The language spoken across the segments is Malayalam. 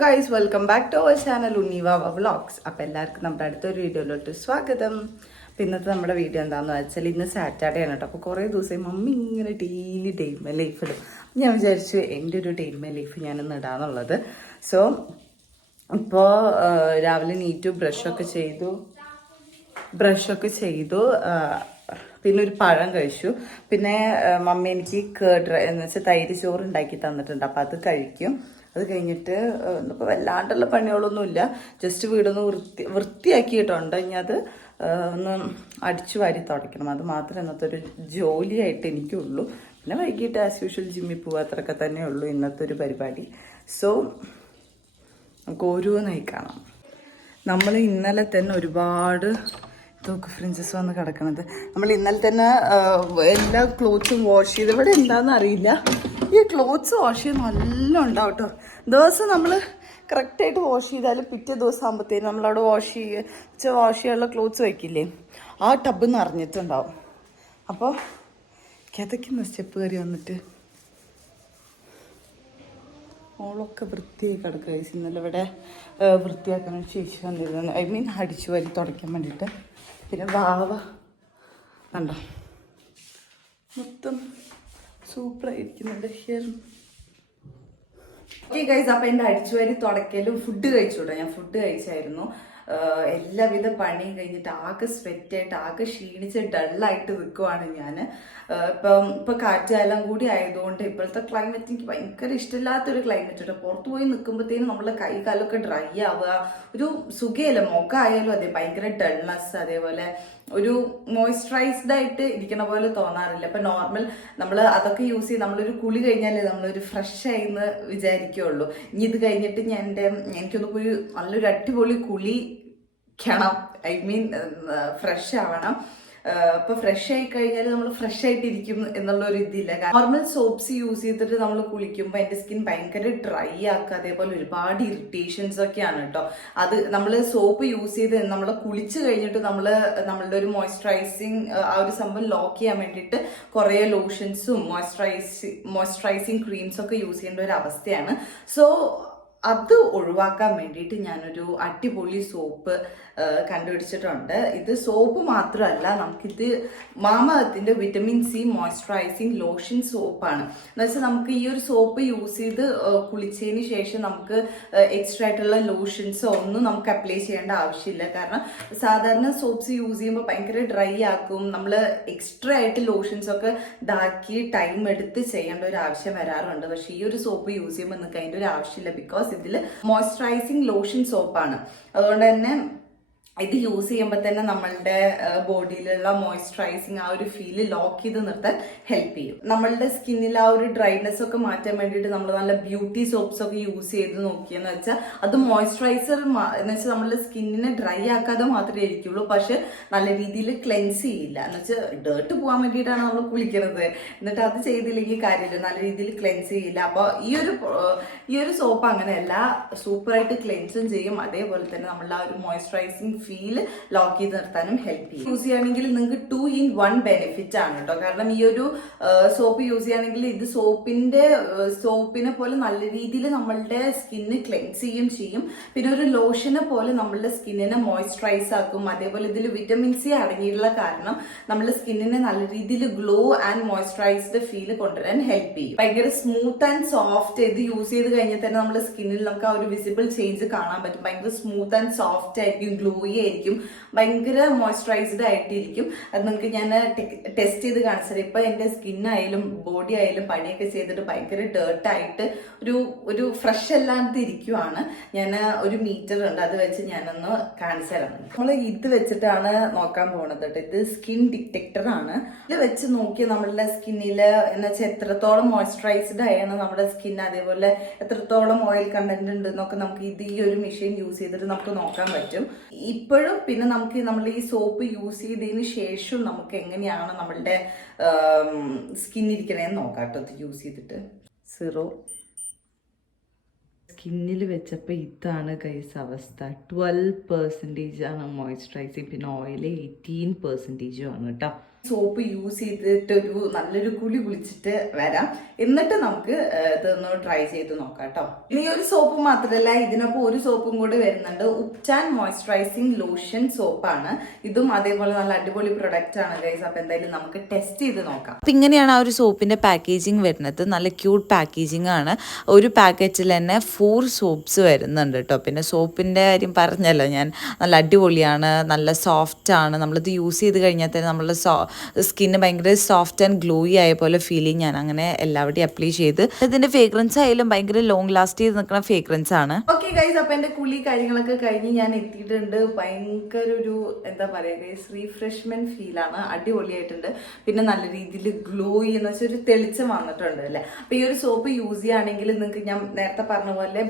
Guys welcome back to our channel Unnivava vlogs. അപ്പോൾ എല്ലാവർക്കും നമ്മുടെ അടുത്തൊരു വീഡിയോയിലോട്ട് സ്വാഗതം. അപ്പോൾ ഇന്നത്തെ നമ്മുടെ വീഡിയോ എന്താണെന്ന് വെച്ചാൽ ഇന്ന് സാറ്റർഡേ ആണ് കേട്ടോ. അപ്പോൾ കുറേ ദിവസം മമ്മി ഇങ്ങനെ ഡെയിലി ഡെയിമ ലൈഫിടും. ഞാൻ വിചാരിച്ചു എൻ്റെ ഒരു ഡെയിമ ലൈഫ് ഞാനിന്ന് ഇടാന്നുള്ളത്. സോ ഇപ്പോൾ രാവിലെ നീറ്റു ബ്രഷൊക്കെ ചെയ്തു പിന്നെ ഒരു പഴം കഴിച്ചു. പിന്നെ മമ്മി എനിക്ക് കേർഡ് എന്ന് വെച്ചാൽ തൈര് ചോറ് ഉണ്ടാക്കി തന്നിട്ടുണ്ട്. അപ്പോൾ അത് കഴിക്കും. അത് കഴിഞ്ഞിട്ട് ഇപ്പോൾ വല്ലാണ്ടുള്ള പണികളൊന്നുമില്ല. ജസ്റ്റ് വീടൊന്ന് വൃത്തിയാക്കിയിട്ടുണ്ട്. ഇനി അത് ഒന്ന് അടിച്ചു വാരി തുടയ്ക്കണം. അത് മാത്രമേ ഇന്നത്തെ ഒരു ജോലിയായിട്ട് എനിക്കുള്ളൂ. പിന്നെ വൈകിട്ട് ആസ് യൂഷ്വൽ ജിമ്മിൽ പോകുക, അത്രയൊക്കെ തന്നെ ഉള്ളൂ ഇന്നത്തെ ഒരു പരിപാടി. സോ നമുക്ക് ഓരോന്നായി കാണാം. നമ്മൾ ഇന്നലെ തന്നെ ഒരുപാട് ഫ്രിഞ്ചസ് വന്ന് കിടക്കണത് നമ്മൾ ഇന്നലെ തന്നെ എല്ലാ ക്ലോത്ത്സും വാഷ് ചെയ്ത്. ഇവിടെ എന്താണെന്ന് അറിയില്ല, ഈ ക്ലോത്ത്സ് വാഷ് ചെയ്ത് നല്ല ഉണ്ടാവും കേട്ടോ. ദിവസം നമ്മൾ കറക്റ്റായിട്ട് വാഷ് ചെയ്താൽ പിറ്റേ ദിവസം ആകുമ്പോഴത്തേനും നമ്മളവിടെ വാഷ് ചെയ്യാനുള്ള ക്ലോത്ത്സ് വയ്ക്കില്ലേ, ആ ടബ് നിറഞ്ഞിട്ടുണ്ടാവും. അപ്പോൾ കിതയ്ക്കുന്ന സ്റ്റെപ്പ് കയറി വന്നിട്ട് ഓളൊക്കെ വൃത്തിയായി കിടക്കുക. ഇന്നലെ ഇവിടെ വൃത്തിയാക്കാൻ ചേച്ചി വന്നിരുന്നു, അടിച്ചു വാരി തുടയ്ക്കാൻ വേണ്ടിയിട്ട്. പിന്നെ വാവ കണ്ടോ മൊത്തം സൂപ്പറായിരിക്കുന്നുണ്ട് ഹിയർ. ഓക്കെ ഗൈസ്, അപ്പം എൻ്റെ അടിച്ചുവാരി തുടയ്ക്കലും ഫുഡ് കഴിച്ചോട്ടെ. ഞാൻ ഫുഡ് കഴിച്ചായിരുന്നു. എല്ലാവിധ പണിയും കഴിഞ്ഞിട്ട് ആകെ സ്വെറ്റായിട്ട് ആകെ ക്ഷീണിച്ച് ഡള്ളായിട്ട് നിൽക്കുവാണ് ഞാൻ. ഇപ്പം കാറ്റുകാലം കൂടി ആയതുകൊണ്ട് ഇപ്പോഴത്തെ ക്ലൈമറ്റ് എനിക്ക് ഭയങ്കര ഇഷ്ടമില്ലാത്തൊരു ക്ലൈമറ്റ് ഉണ്ട്. പുറത്ത് പോയി നിൽക്കുമ്പോഴത്തേനും നമ്മളെ കൈ കാലമൊക്കെ ഡ്രൈ ആവുക, ഒരു സുഖമില്ല. മുഖമായാലും അതെ ഭയങ്കര ഡൾനെസ്, അതേപോലെ ഒരു മോയ്സ്ചറൈസ്ഡ് ആയിട്ട് ഇരിക്കണ പോലെ തോന്നാറില്ല. ഇപ്പം നോർമൽ നമ്മൾ അതൊക്കെ യൂസ് ചെയ്ത് നമ്മളൊരു കുളി കഴിഞ്ഞാലേ നമ്മളൊരു ഫ്രഷ് ആയിന്ന് വിചാരിക്കുകയുള്ളൂ. ഇനി ഇത് കഴിഞ്ഞിട്ട് എനിക്കൊന്ന് പോയി നല്ലൊരു അടിപൊളി കുളിക്കണം, ഫ്രഷ് ആവണം. അപ്പോൾ ഫ്രഷ് ആയി കഴിഞ്ഞാൽ നമ്മൾ ഫ്രഷ് ആയിട്ടിരിക്കും എന്നുള്ളൊരു ഇതില്ല. നോർമൽ സോപ്സ് യൂസ് ചെയ്തിട്ട് നമ്മൾ കുളിക്കുമ്പോൾ എൻ്റെ സ്കിൻ ഭയങ്കര ഡ്രൈ ആക്കുക, അതേപോലെ ഒരുപാട് ഇറിറ്റേഷൻസ് ഒക്കെയാണ് കേട്ടോ. അത് നമ്മൾ സോപ്പ് യൂസ് ചെയ്ത് നമ്മൾ കുളിച്ച് കഴിഞ്ഞിട്ട് നമ്മളുടെ ഒരു ആ ഒരു സംഭവം ലോക്ക് ചെയ്യാൻ വേണ്ടിയിട്ട് കുറേ ലോഷൻസും മോയ്സ്ചറൈസിങ് ക്രീംസൊക്കെ യൂസ് ചെയ്യേണ്ട ഒരു അവസ്ഥയാണ്. സോ അത് ഒഴിവാക്കാൻ വേണ്ടിയിട്ട് ഞാനൊരു അടിപൊളി സോപ്പ് കണ്ടുപിടിച്ചിട്ടുണ്ട്. ഇത് സോപ്പ് മാത്രമല്ല, നമുക്കിത് മാമഅർത്തിൻ്റെ വിറ്റമിൻ സി മോയ്സ്ചറൈസിങ് ലോഷൻ സോപ്പാണ്. എന്ന് വെച്ചാൽ നമുക്ക് ഈ ഒരു സോപ്പ് യൂസ് ചെയ്ത് കുളിച്ചതിന് ശേഷം നമുക്ക് എക്സ്ട്രാ ആയിട്ടുള്ള ലോഷൻസോ ഒന്നും നമുക്ക് അപ്ലൈ ചെയ്യേണ്ട ആവശ്യമില്ല. കാരണം സാധാരണ സോപ്സ് യൂസ് ചെയ്യുമ്പോൾ ഭയങ്കര ഡ്രൈ ആക്കും. നമ്മൾ എക്സ്ട്രാ ആയിട്ട് ലോഷൻസ് ഒക്കെ ഇതാക്കി ടൈം എടുത്ത് ചെയ്യേണ്ട ഒരു ആവശ്യം വരാറുണ്ട്. പക്ഷേ ഈ ഒരു സോപ്പ് യൂസ് ചെയ്യുമ്പോൾ നിങ്ങൾക്ക് അതിൻ്റെ ഒരു ആവശ്യമില്ല. ബിക്കോസ് ഇതിൽ മോയ്സ്ചറൈസിങ് ലോഷൻ സോപ്പാണ്. അതുകൊണ്ട് തന്നെ ഇത് യൂസ് ചെയ്യുമ്പോൾ തന്നെ നമ്മളുടെ ബോഡിയിലുള്ള മോയ്സ്ചറൈസിങ് ആ ഒരു ഫീല് ലോക്ക് ചെയ്ത് നിർത്താൻ ഹെൽപ്പ് ചെയ്യും. നമ്മളുടെ സ്കിന്നിൽ ആ ഒരു ഡ്രൈനെസ് ഒക്കെ മാറ്റാൻ വേണ്ടിയിട്ട് നമ്മൾ നല്ല ബ്യൂട്ടി സോപ്സ് ഒക്കെ യൂസ് ചെയ്ത് നോക്കിയെന്ന് വെച്ചാൽ അത് മോയ്സ്ചറൈസർ എന്ന് വെച്ചാൽ നമ്മളുടെ സ്കിന്നിനെ ഡ്രൈ ആക്കാതെ മാത്രമേ ഇരിക്കുള്ളൂ, പക്ഷെ നല്ല രീതിയിൽ ക്ലെൻസ് ചെയ്യില്ല. എന്ന് വെച്ചാൽ ഡേർട്ട് പോകാൻ വേണ്ടിയിട്ടാണ് നമ്മൾ കുളിക്കുന്നത്, എന്നിട്ട് അത് ചെയ്തില്ലെങ്കിൽ കാര്യമില്ല, നല്ല രീതിയിൽ ക്ലെൻസ് ചെയ്യില്ല. അപ്പോൾ ഈ ഒരു സോപ്പ് അങ്ങനെയല്ല, സൂപ്പറായിട്ട് ക്ലെൻസും ചെയ്യും, അതേപോലെ തന്നെ നമ്മളുടെ ആ ഒരു മോയ്സ്ചറൈസിങ് ഫീൽ ലോക്ക് ചെയ്ത് നിർത്താനും ഹെൽപ്പ് ചെയ്യും. യൂസ് ചെയ്യുകയാണെങ്കിൽ നിങ്ങൾക്ക് 2-in-1 ബെനിഫിറ്റ് ആണ് കേട്ടോ. കാരണം ഈ ഒരു സോപ്പ് യൂസ് ചെയ്യുകയാണെങ്കിൽ ഇത് സോപ്പിനെ പോലെ നല്ല രീതിയിൽ നമ്മളുടെ സ്കിന്ന് ക്ലെൻസ് ചെയ്യും. പിന്നെ ഒരു ലോഷനെ പോലെ നമ്മളുടെ സ്കിന്നിനെ മോയ്സ്ചറൈസ് ആക്കും. അതേപോലെ ഇതിൽ വിറ്റമിൻ സി അടങ്ങിയിട്ടുള്ള കാരണം നമ്മളുടെ സ്കിന്നിനെ നല്ല രീതിയിൽ ഗ്ലോ ആൻഡ് മോയ്സ്ചറൈസ്ഡ് ഫീൽ കൊണ്ടുവരാൻ ഹെൽപ്പ് ചെയ്യും. ഭയങ്കര സ്മൂത്ത് ആൻഡ് സോഫ്റ്റ്. ഇത് യൂസ് ചെയ്ത് കഴിഞ്ഞാൽ തന്നെ നമ്മുടെ സ്കിന്നിൽ നമുക്ക് ആ ഒരു വിസിബിൾ ചേഞ്ച് കാണാൻ പറ്റും. ഭയങ്കര സ്മൂത്ത് ആൻഡ് സോഫ്റ്റ് ആയിരിക്കും, ഗ്ലോയി ആയിരിക്കും, ഭയങ്കര മോയ്സ്ചറൈസ്ഡ് ആയിട്ടിരിക്കും. അത് നിങ്ങൾക്ക് ഞാൻ ടെസ്റ്റ് ചെയ്ത് കാണിച്ചത്. ഇപ്പൊ എന്റെ സ്കിന്നായാലും ബോഡി ആയാലും പണിയൊക്കെ ചെയ്തിട്ട് ഭയങ്കര ഡേർട്ടായിട്ട് ഒരു ഫ്രഷ് അല്ലാതെ ഇരിക്കുവാണ്. ഞാൻ ഒരു മീറ്റർ ഉണ്ട്, അത് വെച്ച് ഞാനൊന്ന് കാണിച്ചു തരാം. നമ്മൾ ഇത് വെച്ചിട്ടാണ് നോക്കാൻ പോണത് കേട്ടോ. ഇത് സ്കിൻ ഡിറ്റക്ടർ ആണ്. ഇത് വെച്ച് നോക്കി നമ്മളുടെ സ്കിന്നില് എന്ന് വെച്ചാൽ എത്രത്തോളം മോയ്സ്ചറൈസ്ഡ് ആയാണ് നമ്മുടെ സ്കിൻ, അതേപോലെ എത്രത്തോളം ഓയിൽ കണ്ടന്റ് ഉണ്ട് എന്നൊക്കെ നമുക്ക് ഈ ഒരു മെഷീൻ യൂസ് ചെയ്തിട്ട് നമുക്ക് നോക്കാൻ പറ്റും. ഇപ്പോഴും പിന്നെ നമ്മൾ ഈ സോപ്പ് യൂസ് ചെയ്തതിന് ശേഷം നമുക്ക് എങ്ങനെയാണ് നമ്മളുടെ സ്കിൻ ഇരിക്കണേന്ന് നോക്കാം കേട്ടോ. ഇത് യൂസ് ചെയ്തിട്ട് സീറോ സ്കിന്നിൽ വെച്ചപ്പോൾ ഇതാണ് ഗൈസ് അവസ്ഥ. 12% ആണ് മോയ്സ്ചറൈസിങ്, പിന്നെ ഓയിൽ 18% ആണ് കേട്ടോ. സോപ്പ് യൂസ് ചെയ്തിട്ടൊരു നല്ലൊരു കുളി കുളിച്ചിട്ട് വരാം. എന്നിട്ട് നമുക്ക് ഇതൊന്ന് ട്രൈ ചെയ്ത് നോക്കാം കേട്ടോ. ഇനി ഒരു സോപ്പ് മാത്രമല്ല, ഇതിനൊപ്പം ഒരു സോപ്പും കൂടി വരുന്നുണ്ട്. ഉപ്ചാൻ മോയ്സ്ചറൈസിങ് ലോഷൻ സോപ്പാണ്. ഇതും അതേപോലെ നല്ല അടിപൊളി പ്രൊഡക്റ്റ് ആണ് ഗൈസ്. അപ്പൊ എന്തായാലും നമുക്ക് ടെസ്റ്റ് ചെയ്ത് നോക്കാം. അപ്പം ഇങ്ങനെയാണ് ആ ഒരു സോപ്പിന്റെ പാക്കേജിങ് വരുന്നത്. നല്ല ക്യൂട്ട് പാക്കേജിങ് ആണ്. ഒരു പാക്കറ്റിൽ തന്നെ 4 സോപ്സ് വരുന്നുണ്ട് കേട്ടോ. പിന്നെ സോപ്പിന്റെ കാര്യം പറഞ്ഞല്ലോ ഞാൻ, നല്ല അടിപൊളിയാണ്, നല്ല സോഫ്റ്റ് ആണ്. നമ്മളിത് യൂസ് ചെയ്ത് കഴിഞ്ഞാൽ തന്നെ നമ്മളുടെ സ്കിന്ന് ഭയങ്കര സോഫ്റ്റ് ആൻഡ് ഗ്ലോയി ആയ പോലെ ഫീൽ ചെയ്യും. ഞാൻ അങ്ങനെ എല്ലാവരുടെയും അപ്ലൈ ചെയ്ത്. ഇതിന്റെ ഫ്രേഗ്രൻസ് ആയാലും ഭയങ്കര ലോങ് ലാസ്റ്റ് ചെയ്ത് നിൽക്കുന്ന ഫ്രേഗ്രൻസ് ആണ്. ഓക്കെ ഗൈസ്, അപ്പൊ എന്റെ കുളി കാര്യങ്ങളൊക്കെ കഴിഞ്ഞ് ഞാൻ എത്തിയിട്ടുണ്ട്. ഭയങ്കര ഒരു എന്താ പറയാ ഗൈസ്, റീഫ്രഷ്മെന്റ് ഫീൽ ആണ്. അടിപൊളിയായിട്ടുണ്ട്. പിന്നെ നല്ല രീതിയിൽ ഗ്ലോയി എന്ന് വെച്ചാൽ ഒരു തെളിച്ചം വന്നിട്ടുണ്ട് അല്ലെ. അപ്പൊ ഈ ഒരു സോപ്പ് യൂസ് ചെയ്യുകയാണെങ്കിൽ നിങ്ങൾക്ക് ഞാൻ നേരത്തെ പറഞ്ഞ പോലെ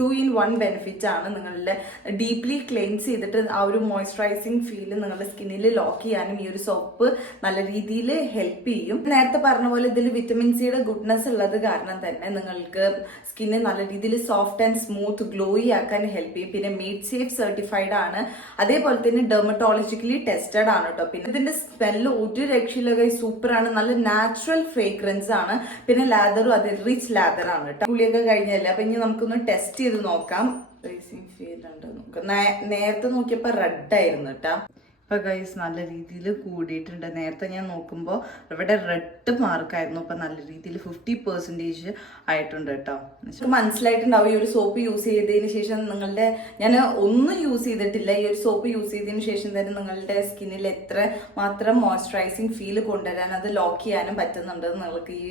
2 in 1 ബെനിഫിറ്റ് ആണ്. നിങ്ങളുടെ ഡീപ്ലി ക്ലെൻസ് ചെയ്തിട്ട് ആ ഒരു മോയ്സ്ചറൈസിങ് ഫീൽ നിങ്ങളുടെ സ്കിന്നിൽ ലോക്ക് ചെയ്യാനും ഈ ഒരു സോപ്പ് നല്ല രീതിയിൽ ഹെൽപ്പ് ചെയ്യും. നേരത്തെ പറഞ്ഞ പോലെ ഇതിൽ വിറ്റമിൻ സിയുടെ ഗുഡ്നെസ് ഉള്ളത് കാരണം തന്നെ നിങ്ങൾക്ക് സ്കിന്ന് നല്ല രീതിയിൽ സോഫ്റ്റ് ആൻഡ് സ്മൂത്ത് ഗ്ലോയി ആക്കാൻ ഹെൽപ്പ് ചെയ്യും. പിന്നെ മെയ്ഡ് സേഫ് സർട്ടിഫൈഡ് ആണ്. അതേപോലെ തന്നെ ഡെർമറ്റോളജിക്കലി ടെസ്റ്റഡ് ആണ് കേട്ടോ. പിന്നെ ഇതിന്റെ സ്മെല്ല് ഒരു രക്ഷയിലൊക്കെ സൂപ്പർ ആണ്. നല്ല നാച്ചുറൽ ഫ്രേഗ്രൻസ് ആണ്. പിന്നെ ലാദറും അത് റിച്ച് ലാദർ ആണ് കേട്ടോ. കുളിയൊക്കെ കഴിഞ്ഞല്ലേ, അപ്പൊ ഇനി നമുക്കൊന്ന് ടെസ്റ്റ് ചെയ്ത് നോക്കാം. ഫീൽ ഉണ്ട്. നേരത്തെ നോക്കിയപ്പോ റെഡ് ആയിരുന്നു കേട്ടോ. ഇപ്പൊ ഗൈസ് നല്ല രീതിയിൽ കൂടിയിട്ടുണ്ട്. നേരത്തെ ഞാൻ നോക്കുമ്പോൾ ഇവിടെ റെഡ് മാർക്കായിരുന്നു. ഇപ്പൊ നല്ല രീതിയിൽ 50% ആയിട്ടുണ്ട് കേട്ടോ. മനസ്സിലായിട്ടുണ്ടാവും ഈ ഒരു സോപ്പ് യൂസ് ചെയ്തതിന് ശേഷം നിങ്ങളുടെ, ഞാൻ ഒന്നും യൂസ് ചെയ്തിട്ടില്ല, ഈ ഒരു സോപ്പ് യൂസ് ചെയ്തതിന് ശേഷം തന്നെ നിങ്ങളുടെ സ്കിന്നിൽ എത്ര മാത്രം മോയ്സ്ചറൈസിങ് ഫീൽ കൊണ്ടുവരാൻ, അത് ലോക്ക് ചെയ്യാനും പറ്റുന്നുണ്ട്. നിങ്ങൾക്ക് ഈ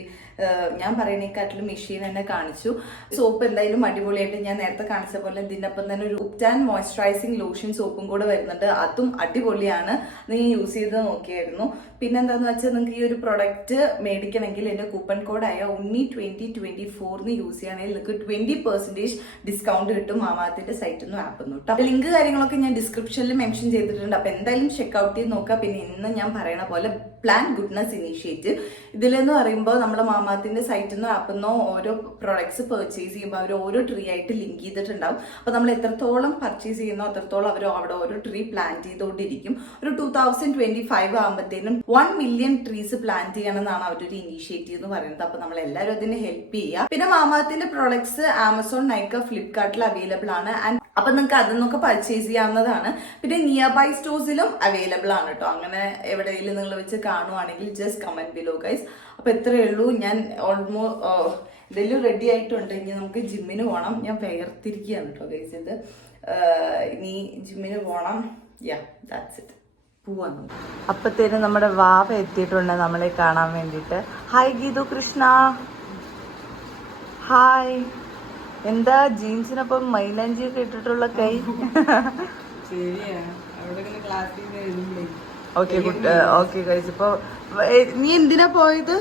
ഞാൻ പറയുന്നതിനെക്കാട്ടിലും മെഷീൻ തന്നെ കാണിച്ചു. സോപ്പ് എന്തായാലും അടിപൊളിയായിട്ട് ഞാൻ നേരത്തെ കാണിച്ച പോലെ ഇതിനൊപ്പം തന്നെ ഒരു ഉപ്ചാൻ മോയ്സ്ചറൈസിങ് ലോഷൻ സോപ്പും കൂടെ വരുന്നുണ്ട്. അതും അടിപൊളിയാണ്. നീ യൂസ് ചെയ്ത് നോക്കിയായിരുന്നു. പിന്നെന്താന്ന് വെച്ചാൽ നിങ്ങൾക്ക് ഈ ഒരു പ്രൊഡക്റ്റ് മേടിക്കണമെങ്കിൽ എൻ്റെ കൂപ്പൺ കോഡായ ഉണ്ണി 2024 യൂസ് ചെയ്യുകയാണെങ്കിൽ നിങ്ങൾക്ക് 20% ഡിസ്കൗണ്ട് കിട്ടും മാമാത്തിന്റെ സൈറ്റിൽ നിന്നും ആപ്പിൽ നിന്നും കേട്ടോ. ലിങ്ക് കാര്യങ്ങളൊക്കെ ഞാൻ ഡിസ്ക്രിപ്ഷനിൽ മെൻഷൻ ചെയ്തിട്ടുണ്ട്. അപ്പൊ എന്തായാലും ചെക്ക്ഔട്ട് ചെയ്ത് നോക്കുക. പിന്നെ ഇന്ന് ഞാൻ പറയണ പോലെ പ്ലാൻ ഗുഡ്നസ് ഇനീഷ്യേറ്റീവ് ഇതിലെന്ന് പറയുമ്പോൾ നമ്മുടെ മാമാത്തിന്റെ സൈറ്റിൽ നിന്നോ ആപ്പിൽ നിന്നോ ഓരോ പ്രൊഡക്ട്സ് പർച്ചേസ് ചെയ്യുമ്പോൾ അവർ ഓരോ ട്രീ ആയിട്ട് ലിങ്ക് ചെയ്തിട്ടുണ്ടാവും. അപ്പൊ നമ്മൾ എത്രത്തോളം പർച്ചേസ് ചെയ്യുന്നോ അത്രത്തോളം അവർ അവിടെ ഓരോ ട്രീ പ്ലാൻ ചെയ്തുകൊണ്ടിരിക്കും. ഒരു 2025 ആകുമ്പോഴത്തേനും 1 million ട്രീസ് പ്ലാൻ ചെയ്യണം എന്നാണ് അവരൊരു ഇനീഷ്യേറ്റീവ് എന്ന് പറയുന്നത്. അപ്പൊ നമ്മൾ എല്ലാവരും അതിന് ഹെൽപ്പ് ചെയ്യുക. പിന്നെ മാമാത്തിന്റെ പ്രോഡക്ട്സ് ആമസോൺ, നൈക്ക, ഫ്ലിപ്കാർട്ടിൽ അവൈലബിൾ ആണ്. ആൻഡ് അപ്പൊ നിങ്ങൾക്ക് അതിന്നൊക്കെ പർച്ചേസ് ചെയ്യാവുന്നതാണ്. പിന്നെ നിയർ ബൈ സ്റ്റോഴ്സിലും അവൈലബിൾ ആണ് കേട്ടോ. അങ്ങനെ എവിടെയെങ്കിലും നിങ്ങൾ വെച്ച് കാണുവാണെങ്കിൽ ജസ്റ്റ് കമന്റ് ബിലോ ഗൈസ്. അപ്പൊ ഇത്രയേ ഉള്ളൂ. ഞാൻ ഇതെല്ലാം റെഡി ആയിട്ടുണ്ട്. ഇനി നമുക്ക് ജിമ്മിന് പോകണം. ഞാൻ വേർതിരിക്കുകയാണ് കേട്ടോ ഗൈസ്. ഇത് ഇനി ജിമ്മിന് പോകണം. That's it. പോവാന്ന്. അപ്പത്തേനും നമ്മുടെ വാവ എത്തിയിട്ടുണ്ട് നമ്മളെ കാണാൻ വേണ്ടിയിട്ട്. Hi Geethu Krishna, hi. എന്താ ജീൻസിനൊപ്പം മൈലാഞ്ചി ഒക്കെ ഇട്ടിട്ടുള്ള കൈ? Okay okay guys. ഇപ്പൊ നീ എന്തിനാ പോയത്?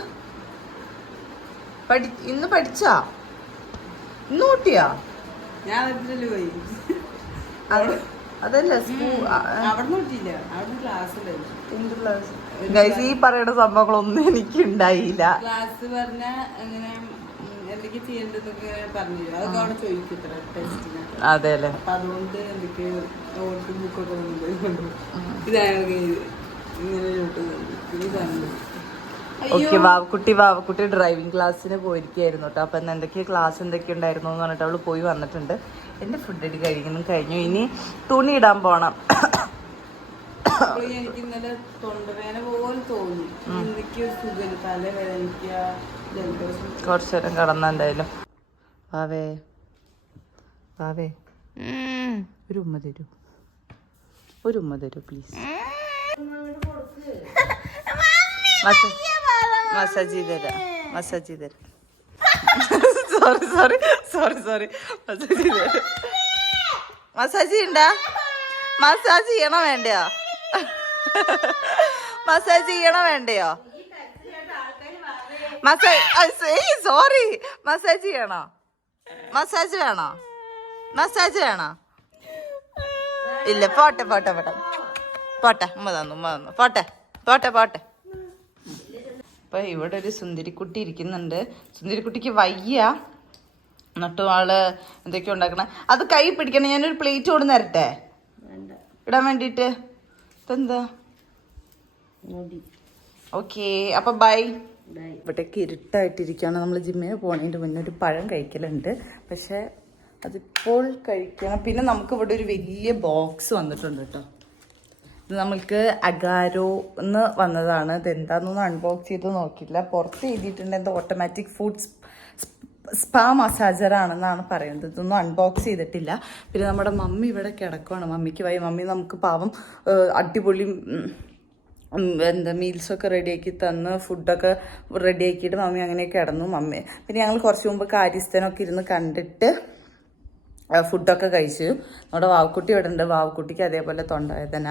ഇന്ന് പഠിച്ചാ? ഇന്ന് കൂട്ടിയാ? അതല്ല ഗൈസ്, ഈ പറയുന്ന സംഭവങ്ങളൊന്നും എനിക്ക് ഉണ്ടായില്ല. ക്ലാസ് പറഞ്ഞ അങ്ങനെ എന്തൊക്കെ ചെയ്യേണ്ടതൊക്കെ പറഞ്ഞു. അതൊക്കെ അവിടെ ചോദിക്കും ടെസ്റ്റിന്. അതെ അല്ലേ. അപ്പൊ അതുകൊണ്ട് എന്തൊക്കെ നോട്ട് ബുക്കൊക്കെ ഇതാണ് ഇങ്ങനെ. ഓക്കെ, വാവക്കുട്ടി ഡ്രൈവിംഗ് ക്ലാസ്സിന് പോയിരിക്കായിരുന്നു കേട്ടോ. അപ്പൊ എന്തൊക്കെയാ ക്ലാസ് എന്തൊക്കെ ഉണ്ടായിരുന്നു എന്ന് പറഞ്ഞിട്ട് അവള് പോയി വന്നിട്ടുണ്ട്. എന്റെ ഫുഡ് അടി കഴിഞ്ഞു. ഇനി തുണി ഇടാൻ പോണം. എനിക്ക് ഇന്നലെ തൊണ്ടവേദന പോലെ തോന്നി. എന്തൊക്കെയോ സുഖം, തലവേദനിക്കുക, ജലദോഷം. കുറച്ചു നേരം കിടന്ന എന്തായാലും. വാവേ ഒരു ഉമ്മ തരൂ പ്ലീസ്. മസാജ് ചെയ്തരാം. സോറി മസാജ് ചെയ്തരാം. മസാജ് ചെയ്യണ്ട? മസാജ് ചെയ്യണോ വേണ്ടയോ? മസാജ് ചെയ്യണോ വേണ്ടയോ? സോറി, മസാജ് ചെയ്യണോ? മസാജ് വേണോ? ഇല്ല, പോട്ടെ. ഉമ്മ തന്നു. പോട്ടെ. ഇപ്പൊ ഇവിടെ ഒരു സുന്ദരിക്കുട്ടി ഇരിക്കുന്നുണ്ട്. സുന്ദരിക്കുട്ടിക്ക് വയ്യ, എന്നിട്ടും ആള് എന്തൊക്കെയോ ഉണ്ടാക്കണ. അത് കൈ പിടിക്കണം. ഞാനൊരു പ്ലേറ്റ് കൊണ്ട് തരട്ടെ ഇടാൻ വേണ്ടിട്ട്. ഇതെന്താ മതി. ഓക്കെ, അപ്പൊ ബൈ. ബൈ. ഇവിടേക്ക് ഇരുട്ടായിട്ടിരിക്കുകയാണ്. നമ്മൾ ജിമ്മിന് പോണതിൻ്റെ മുന്നേ ഒരു പഴം കഴിക്കലുണ്ട്, പക്ഷെ അതിപ്പോൾ കഴിക്കണം. പിന്നെ നമുക്ക് ഇവിടെ ഒരു വലിയ ബോക്സ് വന്നിട്ടുണ്ട് കേട്ടോ. ഇത് നമ്മൾക്ക് അഗാരോ എന്ന് വന്നതാണ്. ഇത് എന്താണെന്നൊന്നും അൺബോക്സ് ചെയ്ത് നോക്കിയില്ല. പുറത്ത് എഴുതിയിട്ടുണ്ട് എന്തോ ഓട്ടോമാറ്റിക് ഫുഡ് സ്പാ മസാജറാണെന്നാണ് പറയുന്നത്. ഇതൊന്നും അൺബോക്സ് ചെയ്തിട്ടില്ല. പിന്നെ നമ്മുടെ മമ്മി ഇവിടെ കിടക്കുവാണ്. മമ്മിക്ക് വയ്യ. മമ്മി നമുക്ക് പാവം അടിപൊളി എന്താ മീൽസൊക്കെ റെഡിയാക്കി തന്ന് ഫുഡൊക്കെ റെഡിയാക്കിയിട്ട് മമ്മി അങ്ങനെ കിടന്നു. മമ്മി പിന്നെ ഞങ്ങൾ കുറച്ച് മുമ്പ് കാര്യസ്ഥനൊക്കെ ഇരുന്ന് കണ്ടിട്ട് ഫുഡൊക്കെ കഴിച്ചു. നമ്മുടെ വാവക്കുട്ടി ഇവിടെ ഉണ്ട്. വാവക്കുട്ടിക്ക് അതേപോലെ തൊണ്ടവേദന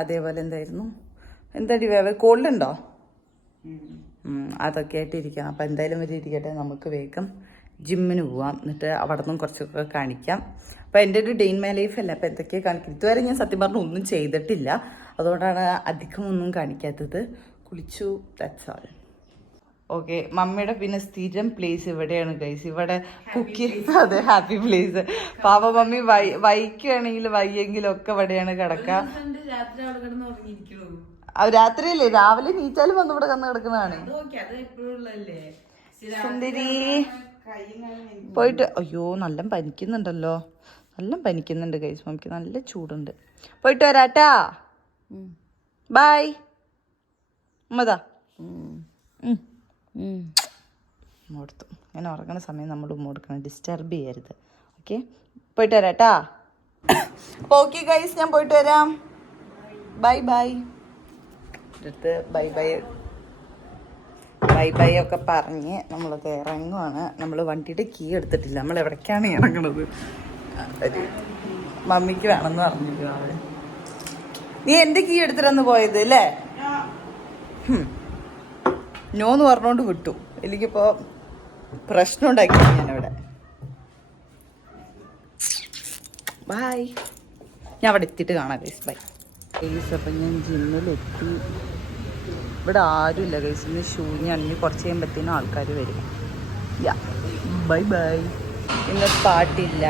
അതേപോലെ എന്തായിരുന്നു എന്താടി കോൾഡ് ഉണ്ടോ? അതൊക്കെ ആയിട്ട് ഇരിക്കണം. അപ്പം എന്തായാലും വരെ ഇരിക്കട്ടെ, നമുക്ക് വേഗം ജിമ്മിന് പോവാം. എന്നിട്ട് അവിടെ നിന്നും കുറച്ചൊക്കെ കാണിക്കാം. അപ്പം എൻ്റെ ഒരു ഡേ ഇൻ മൈ ലൈഫ് അല്ല, അപ്പം എന്തൊക്കെയാണ് കാണിക്കും. ഇതുവരെ ഞാൻ സത്യം പറഞ്ഞാൽ ഒന്നും ചെയ്തിട്ടില്ല, അതുകൊണ്ടാണ് അധികം ഒന്നും കാണിക്കാത്തത്. കുളിച്ചു, ദാറ്റ്സ് ഓൾ. ഓക്കെ, മമ്മിയുടെ പിന്നെ സ്ഥിരം പ്ലേസ് ഇവിടെയാണ് ഗൈസ്. ഇവിടെ കുക്കി, അതെ, ഹാപ്പി പ്ലേസ്. പാപ മമ്മി വൈക്കുകയാണെങ്കിൽ വയ്യെങ്കിലും ഒക്കെ ഇവിടെയാണ് കിടക്കുക. രാത്രിയല്ലേ, രാവിലെ നീച്ചാലും വന്ന് ഇവിടെ കന്ന് കിടക്കുന്നതാണ്. സുന്ദരി പോയിട്ട്, അയ്യോ നല്ല പനിക്കുന്നുണ്ടല്ലോ, നല്ല പനിക്കുന്നുണ്ട് ഗൈസ്. മമ്മിക്ക് നല്ല ചൂടുണ്ട്. പോയിട്ട് വരാട്ടാ, ബൈ. ഉമ്മതാ കൊടുത്തു. ഞാൻ ഉറങ്ങുന്ന സമയം നമ്മൾ ഉമ്മ കൊടുക്കണം, ഡിസ്റ്റർബ് ചെയ്യരുത്. ഓക്കെ, പോയിട്ട് വരാട്ടാ. അപ്പോൾ ഓക്കെ ഗൈസ്, ഞാൻ പോയിട്ട് വരാം. Bye bye. അടുത്ത് ബൈ ബൈ ഒക്കെ പറഞ്ഞ് നമ്മളത് ഇറങ്ങുവാണ്. നമ്മൾ വണ്ടിയുടെ കീ എടുത്തിട്ടില്ല. നമ്മൾ എവിടേക്കാണ് ഇറങ്ങണത്? ഒരു മമ്മിക്ക് വേണമെന്ന് പറഞ്ഞില്ല അവള്. നീ എൻ്റെ കീ എടുത്തിട്ടന്ന് പോയത് അല്ലേ? നോന്ന് പറഞ്ഞോണ്ട് വിട്ടു. എനിക്കിപ്പോ പ്രശ്നം ഉണ്ടാക്കി ഞാനവിടെ. ബൈ, ഞാൻ അവിടെ എത്തിയിട്ട് കാണാം ഗൈസ്. Bye guys. അപ്പം ഞാൻ ജിമ്മിലെത്തി. ഇവിടെ ആരുമില്ല ഗൈസ്. ഇന്ന് ശൂന്യാണ്. ഇനി കുറച്ച് കഴിയുമ്പോഴത്തേനും ആൾക്കാർ വരും. യാ, ബൈ ബൈ. ഇന്ന് പാട്ടില്ല,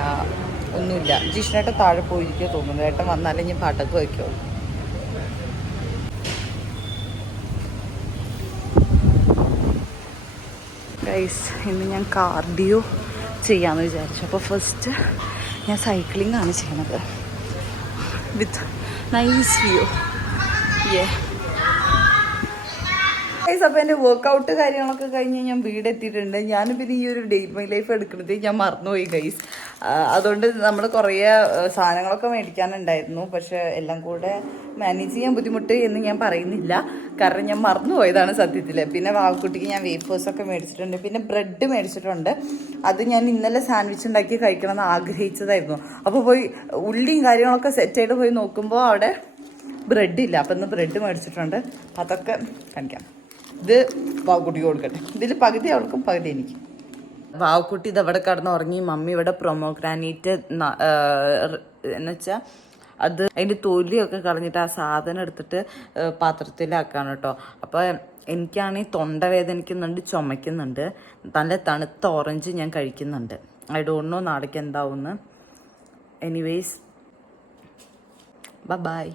ഒന്നുമില്ല. ജിഷ്ണേട്ടൻ താഴെ പോയിരിക്കോ തോന്നുന്നു. ഏട്ടൻ വന്നാലേ ഞാൻ പാട്ടൊക്കെ വയ്ക്കോ. ഗൈസ്, ഇന്ന് ഞാൻ കാർഡിയോ ചെയ്യാമെന്ന് വിചാരിച്ചു. അപ്പോൾ ഫസ്റ്റ് ഞാൻ സൈക്ലിംഗ് ആണ് ചെയ്യണത് വിത്ത് നൈസ് വ്യൂ. ഗൈസ്, അപ്പോൾ എൻ്റെ വർക്കൗട്ട് കാര്യങ്ങളൊക്കെ കഴിഞ്ഞ് ഞാൻ വീടെത്തിയിട്ടുണ്ട്. ഞാൻ പിന്നെ ഈ ഒരു ഡേ മൈ ലൈഫ് എടുക്കുന്നത് ഞാൻ മറന്നുപോയി ഗൈസ്. അതുകൊണ്ട് നമ്മൾ കുറേ സാധനങ്ങളൊക്കെ മേടിക്കാനുണ്ടായിരുന്നു, പക്ഷെ എല്ലാം കൂടെ മാനേജ് ചെയ്യാൻ ബുദ്ധിമുട്ട് എന്ന് ഞാൻ പറയുന്നില്ല, കാരണം ഞാൻ മറന്നുപോയതാണ് സത്യത്തിൽ. പിന്നെ വാവക്കുട്ടിക്ക് ഞാൻ വേഫേഴ്സൊക്കെ മേടിച്ചിട്ടുണ്ട്, പിന്നെ ബ്രെഡ് മേടിച്ചിട്ടുണ്ട്. അത് ഞാൻ ഇന്നലെ സാൻഡ്വിച്ച് ഉണ്ടാക്കി കഴിക്കണമെന്ന് ആഗ്രഹിച്ചതായിരുന്നു. അപ്പോൾ പോയി ഉള്ളിയും കാര്യങ്ങളൊക്കെ സെറ്റായിട്ട് പോയി നോക്കുമ്പോൾ അവിടെ ബ്രെഡ് ഇല്ല. അപ്പം ഇന്ന് ബ്രെഡ് മേടിച്ചിട്ടുണ്ട്. അതൊക്കെ കാണിക്കാം. ഇത് വാവക്കുട്ടിക്ക് കൊടുക്കട്ടെ. ഇതിൽ പകുതി അവൾക്കും പകുതി എനിക്ക്. വാവക്കുട്ടി ഇത് അവിടെ കിടന്ന് ഉറങ്ങി. മമ്മി ഇവിടെ പ്രൊമോഗ്രാനൈറ്റ് എന്നുവെച്ചാൽ അത് അതിൻ്റെ തൊലിയൊക്കെ കളഞ്ഞിട്ട് ആ സാധനം എടുത്തിട്ട് പാത്രത്തിലാക്കാണ് കേട്ടോ. അപ്പോൾ എനിക്കാണെങ്കിൽ തൊണ്ടവേദനിക്കുന്നുണ്ട്, ചുമയ്ക്കുന്നുണ്ട്. നല്ല തണുത്ത ഓറഞ്ച് ഞാൻ കഴിക്കുന്നുണ്ട്. ഐ ഡോണ്ട് നോ നാളേക്ക് എന്താവുമെന്ന്. Anyways, by.